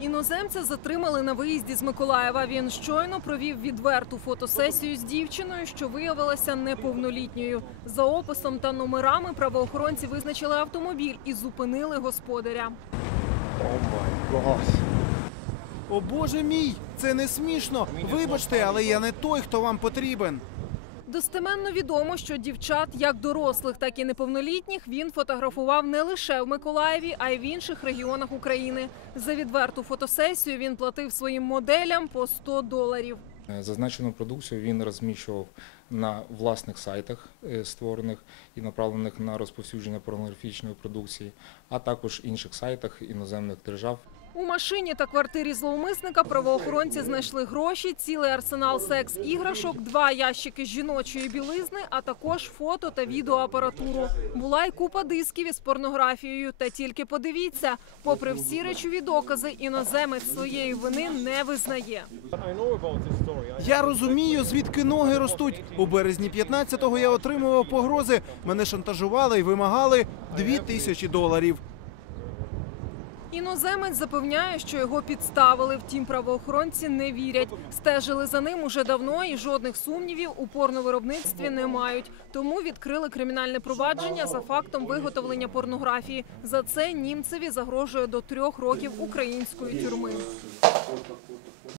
Іноземця затримали на виїзді з Миколаєва. Він щойно провів відверту фотосесію з дівчиною, що виявилася неповнолітньою. За описом та номерами правоохоронці визначили автомобіль і зупинили господаря. О боже мій, це не смішно. Вибачте, але я не той, хто вам потрібен. Достеменно відомо, що дівчат, як дорослих, так і неповнолітніх, він фотографував не лише в Миколаєві, а й в інших регіонах України. За відверту фотосесію він платив своїм моделям по 100 доларів. Е, Зазначену продукцію він розміщував на власних сайтах, е, створених і направлених на розповсюдження порнографічної продукції, а також інших сайтах іноземних держав. У машині та квартирі зловмисника правоохоронці знайшли гроші, цілий арсенал секс-іграшок, два ящики жіночої білизни, а також фото та відеоапаратуру. Була й купа дисків із порнографією. Та тільки подивіться, попри всі речові докази, іноземець своєї вини не визнає. Я розумію, звідки ноги ростуть. У березні 15-го я отримував погрози. Мене шантажували і вимагали дві тисячі доларів. Іноземець запевняє, що його підставили. Втім, правоохоронці не вірять. Стежили за ним уже давно і жодних сумнівів у порновиробництві не мають. Тому відкрили кримінальне провадження за фактом виготовлення порнографії. За це німцеві загрожує до трьох років української тюрми.